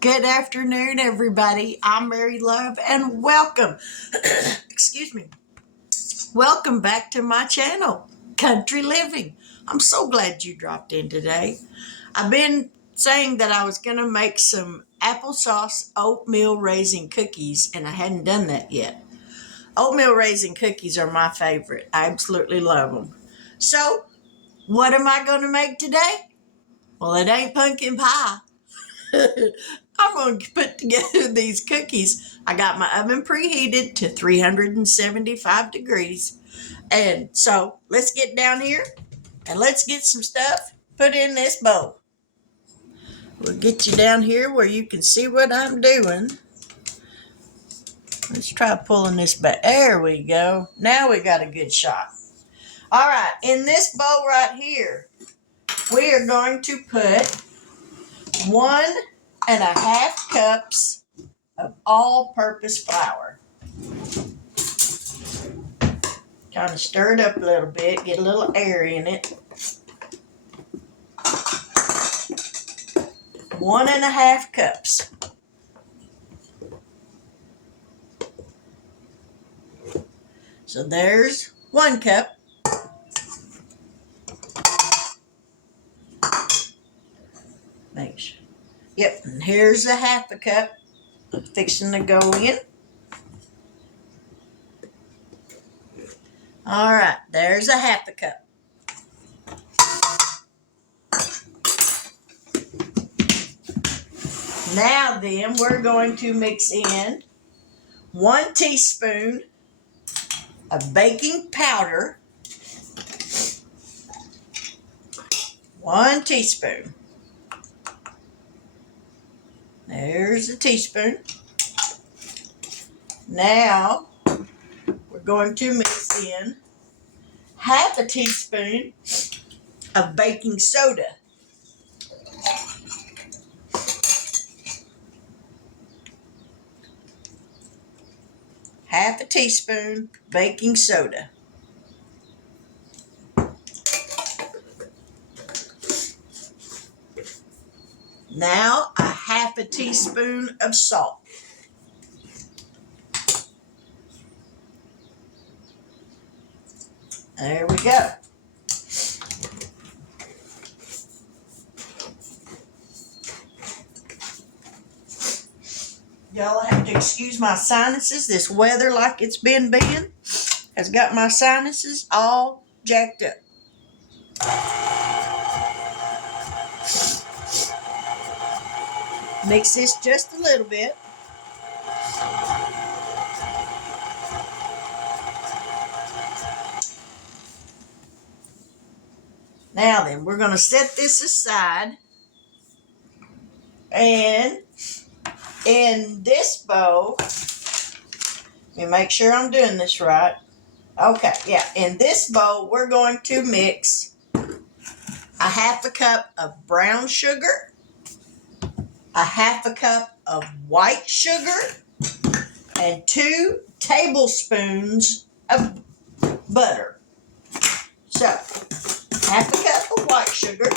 Good afternoon, everybody. I'm Mary Love, and welcome. Excuse me. Welcome back to my channel, Country Living. I'm so glad you dropped in today. I've been saying that I was going to make some applesauce oatmeal raisin cookies, and I hadn't done that yet. Oatmeal raisin cookies are my favorite. I absolutely love them. So, what am I going to make today? Well, it ain't pumpkin pie. I'm going to put together these cookies. I got my oven preheated to 375 degrees. And so let's get down here and let's get some stuff put in this bowl. We'll get you down here where you can see what I'm doing. Let's try pulling this back. There we go. Now we got a good shot. All right, in this bowl right here, we are going to put 1.5 cups of all-purpose flour. Kind of stir it up a little bit, get a little air in it. 1.5 cups. So there's 1 cup. Make sure. Yep, and here's a 1/2 cup. I'm fixing to go in. All right, there's a 1/2 cup. Now then, we're going to mix in 1 teaspoon of baking powder. 1 teaspoon. There's a teaspoon. Now, we're going to mix in 1/2 teaspoon of baking soda. Half a teaspoon baking soda. Now, 1/2 teaspoon of salt. There we go. Y'all have to excuse my sinuses. This weather, like it's been, has got my sinuses all jacked up. Mix this just a little bit. Now then, we're going to set this aside. And in this bowl, let me make sure I'm doing this right. Okay, yeah. In this bowl, we're going to mix 1/2 cup of brown sugar, 1/2 cup of white sugar, and 2 tablespoons of butter. So, 1/2 cup of white sugar.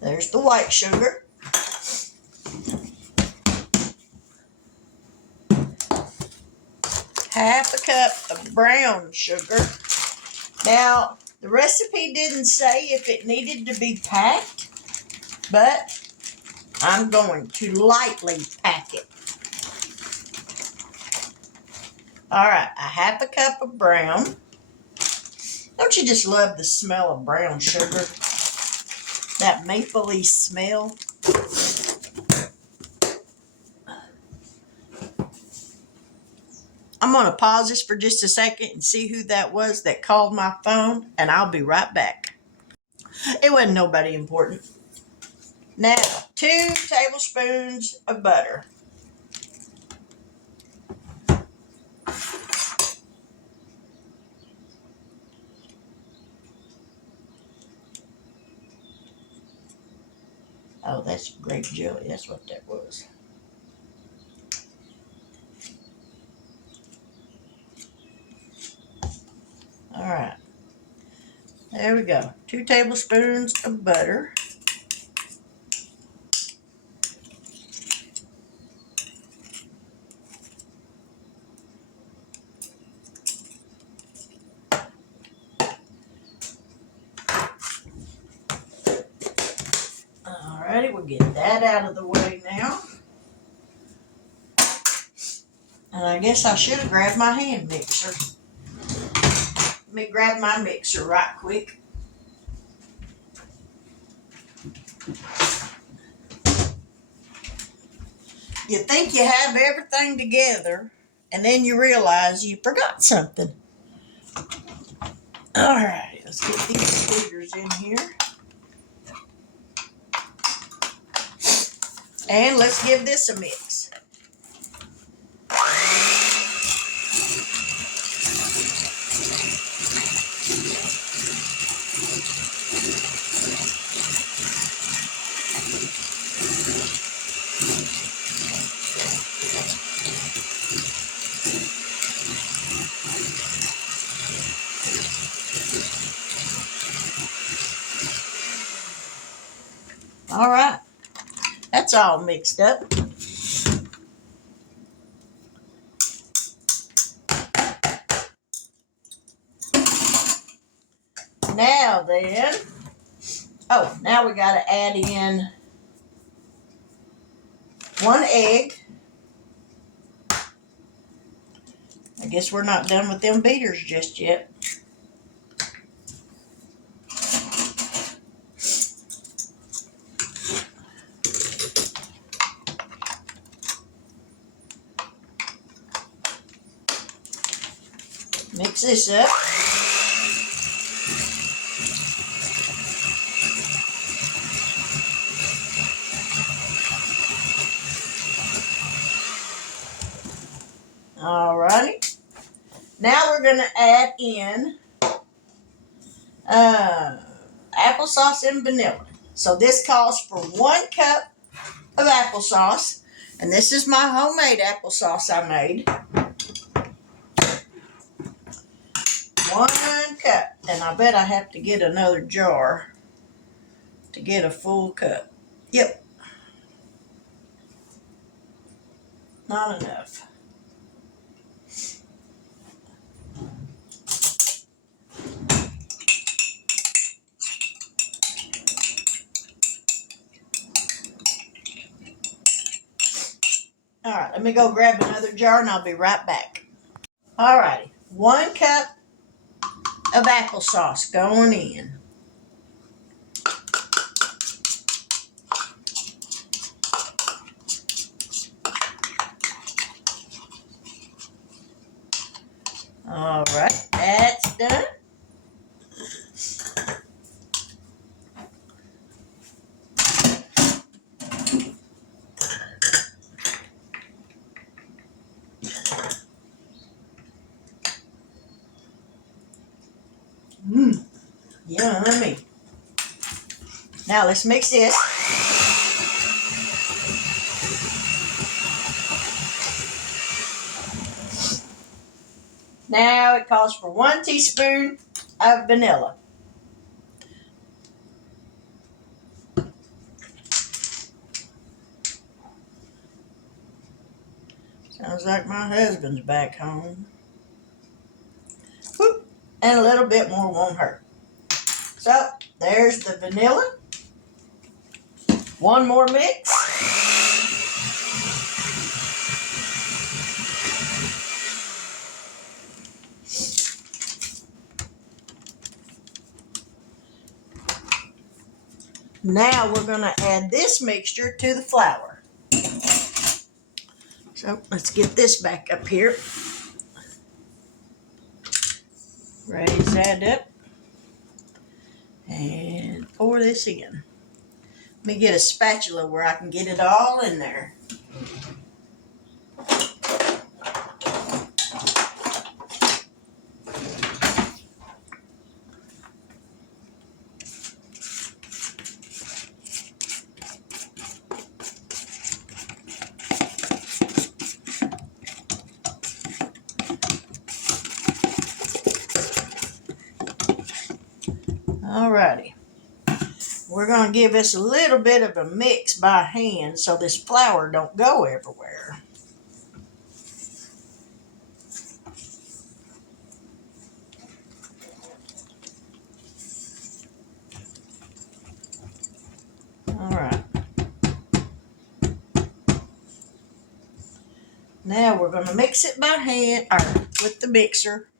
There's the white sugar. 1/2 cup of brown sugar. Now, the recipe didn't say if it needed to be packed, but I'm going to lightly pack it. All right, 1/2 cup of brown. Don't you just love the smell of brown sugar? That mapley smell. I'm going to pause this for just a second and see who that was that called my phone, and I'll be right back. It wasn't nobody important. Now, 2 tablespoons of butter. Oh, that's grape jelly. That's what that was. All right. There we go. 2 tablespoons of butter. righty, we'll get that out of the way now. And I guess I should have grabbed my hand mixer. Let me grab my mixer right quick. You think you have everything together, and then you realize you forgot something. All right, let's get these sweeteners in here. And let's give this a mix. All right, that's all mixed up. Now then, now we got to add in 1 egg. I guess we're not done with them beaters just yet. Mix this up. Alrighty. Now we're going to add in applesauce and vanilla. So this calls for 1 cup of applesauce. And this is my homemade applesauce I made. 1 cup. And I bet I have to get another jar to get a full cup. Yep. Not enough. All right, let me go grab another jar and I'll be right back. All righty, 1 cup of applesauce going in. All right, that's done. Yummy. Now let's mix this. Now it calls for 1 teaspoon of vanilla. Sounds like my husband's back home. Whoop. And a little bit more won't hurt. So there's the vanilla. 1 more mix. Now we're going to add this mixture to the flour. So let's get this back up here. Raise that up. And pour this in. Let me get a spatula where I can get it all in there. Alrighty. We're going to give this a little bit of a mix by hand so this flour don't go everywhere. Alright. Now we're going to mix it by hand, or with the mixer.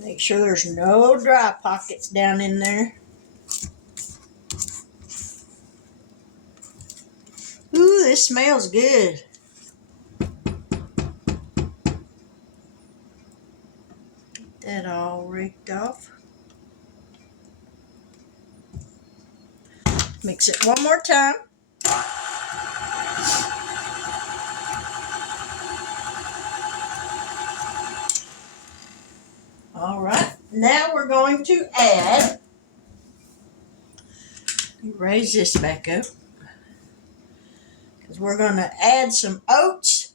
Make sure there's no dry pockets down in there. Ooh, this smells good. Get that all raked off. Mix it one more time. All right, now we're going to add, raise this back up, because we're going to add some oats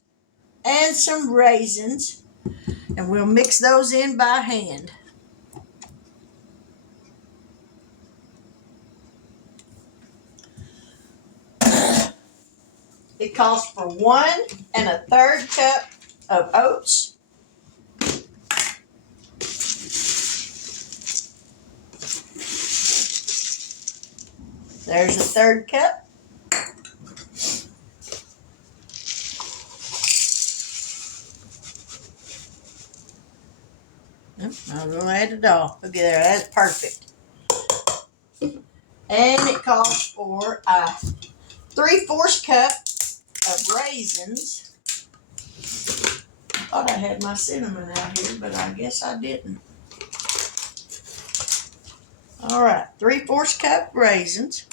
and some raisins, and we'll mix those in by hand. It calls for 1 1/3 cup of oats, there's 1/3 cup. I'm going to add it all. Look at there, that's perfect. And it calls for a 3/4 cup of raisins. I thought I had my cinnamon out here, but I guess I didn't. All right, 3/4 cup raisins.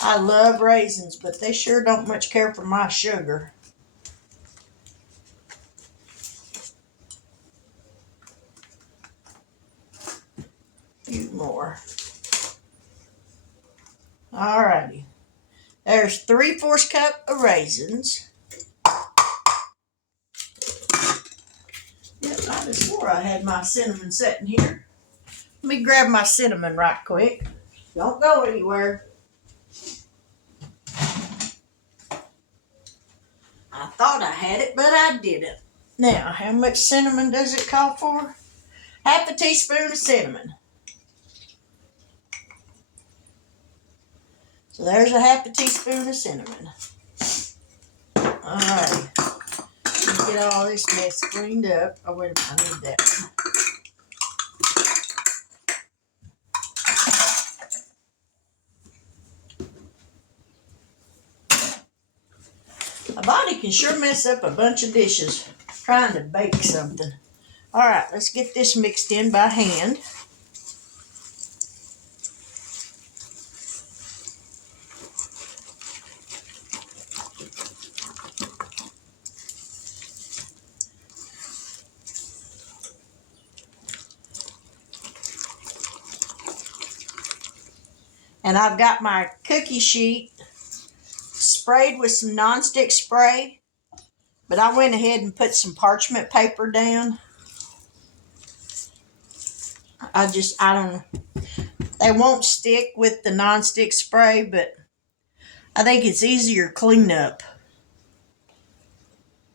I love raisins, but they sure don't much care for my sugar. A few more. All righty. There's 3/4 cup of raisins. Yep, I just swore I had my cinnamon sitting here. Let me grab my cinnamon right quick. Don't go anywhere. I thought I had it, but I didn't. Now, how much cinnamon does it call for? 1/2 teaspoon of cinnamon. So there's 1/2 teaspoon of cinnamon. Alright. Get all this mess cleaned up. Oh, wait, I need that one. My body can sure mess up a bunch of dishes trying to bake something. Alright, let's get this mixed in by hand. And I've got my cookie sheet sprayed with some nonstick spray, but I went ahead and put some parchment paper down. I don't know. They won't stick with the nonstick spray, but I think it's easier cleanup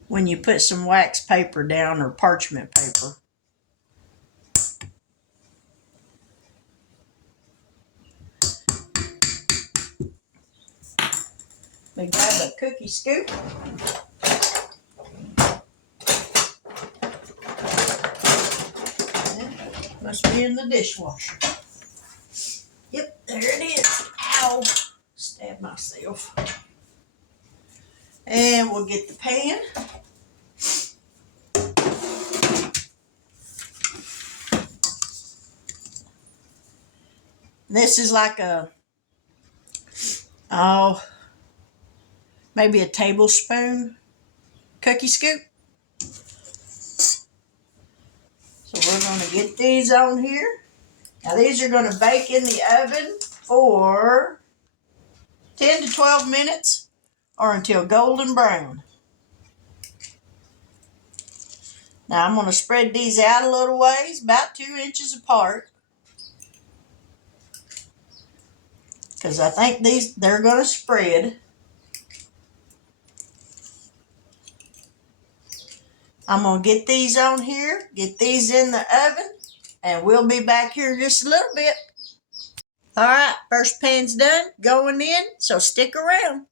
when you put some wax paper down or parchment paper. Let me grab a cookie scoop. Must be in the dishwasher. Yep, there it is. Ow! Stabbed myself. And we'll get the pan. This is like maybe a tablespoon cookie scoop. So we're going to get these on here. Now these are going to bake in the oven for 10 to 12 minutes or until golden brown. Now I'm going to spread these out a little ways, about 2 inches apart. because I think they're going to spread. I'm going to get these on here, get these in the oven, and we'll be back here in just a little bit. All right, first pan's done, going in, so stick around.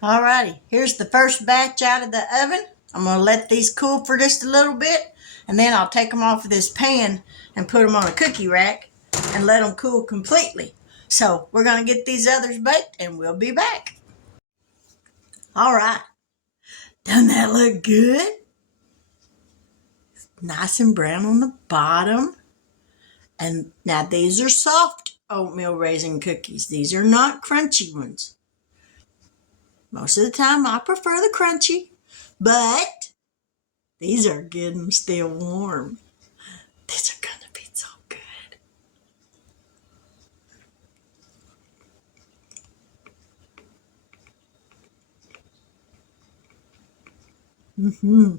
All righty, here's the first batch out of the oven. I'm going to let these cool for just a little bit, and then I'll take them off of this pan and put them on a cookie rack and let them cool completely. So we're going to get these others baked, and we'll be back. All right, doesn't that look good? Nice and brown on the bottom. And now these are soft oatmeal raisin cookies. These are not crunchy ones. Most of the time I prefer the crunchy, but these are good and still warm. These are gonna be so good. Mm-hmm.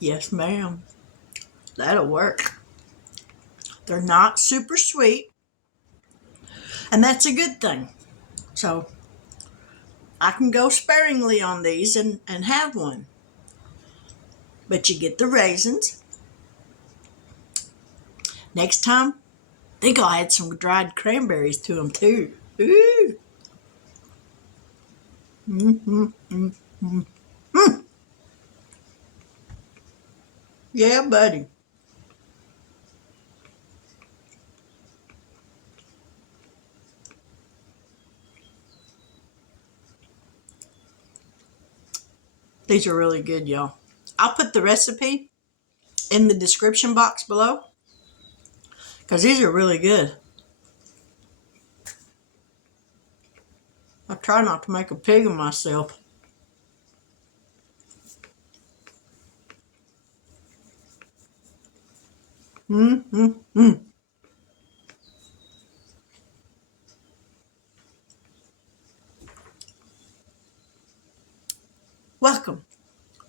Yes, ma'am. That'll work. They're not super sweet, and that's a good thing. So I can go sparingly on these and have one. But you get the raisins. Next time, I think I'll add some dried cranberries to them too. Ooh. Mm-hmm. Mm-hmm. Mm. Yeah, buddy. These are really good, y'all. I'll put the recipe in the description box below because these are really good. I try not to make a pig of myself. Mm-hmm. Welcome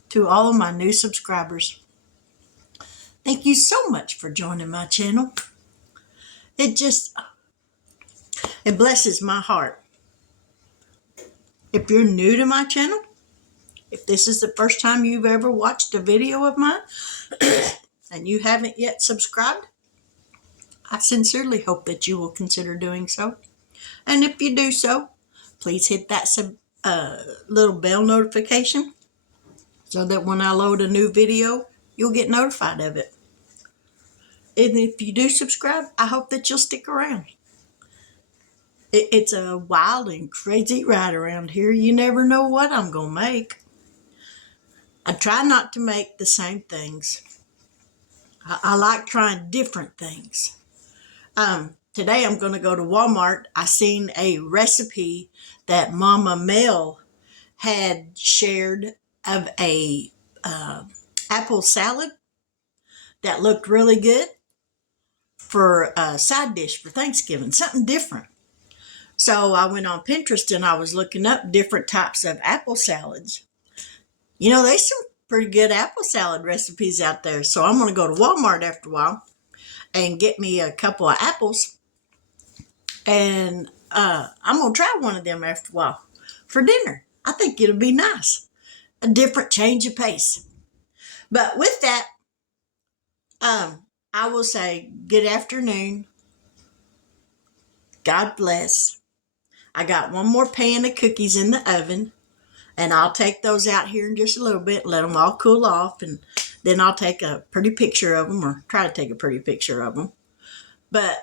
to all of my new subscribers. Thank you so much for joining my channel. It blesses my heart. If you're new to my channel, if this is the first time you've ever watched a video of mine and you haven't yet subscribed, I sincerely hope that you will consider doing so. And if you do so, please hit that little bell notification so that when I load a new video, you'll get notified of it. And if you do subscribe, I hope that you'll stick around. It's a wild and crazy ride around here. You never know what I'm going to make. I try not to make the same things. I like trying different things. Today I'm going to go to Walmart. I seen a recipe that Mama Mel had shared of a apple salad that looked really good for a side dish for Thanksgiving, something different. So I went on Pinterest and I was looking up different types of apple salads. You know, there's some pretty good apple salad recipes out there. So I'm going to go to Walmart after a while and get me a couple of apples. And I'm going to try one of them after a while for dinner. I think it'll be nice. A different change of pace. But with that, I will say good afternoon. God bless. I got one more pan of cookies in the oven, and I'll take those out here in just a little bit, let them all cool off, and then I'll take a pretty picture of them, or try to take a pretty picture of them. But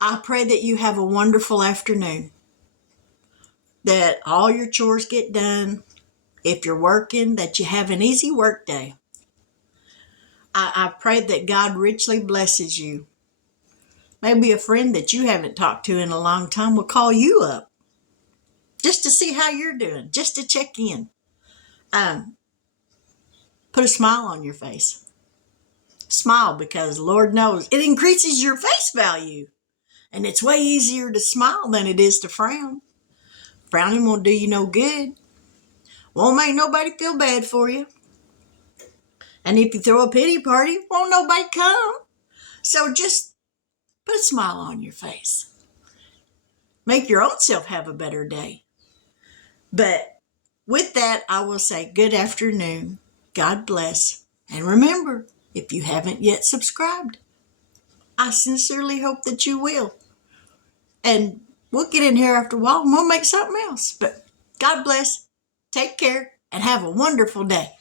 I pray that you have a wonderful afternoon, that all your chores get done. If you're working, that you have an easy work day. I pray that God richly blesses you. Maybe a friend that you haven't talked to in a long time will call you up just to see how you're doing, just to check in. Put a smile on your face. Smile, because Lord knows it increases your face value. And it's way easier to smile than it is to frown. Frowning won't do you no good. Won't make nobody feel bad for you. And if you throw a pity party, won't nobody come. So just put a smile on your face. Make your own self have a better day. But with that, I will say good afternoon. God bless. And remember, if you haven't yet subscribed, I sincerely hope that you will. And we'll get in here after a while and we'll make something else. But God bless. Take care and have a wonderful day.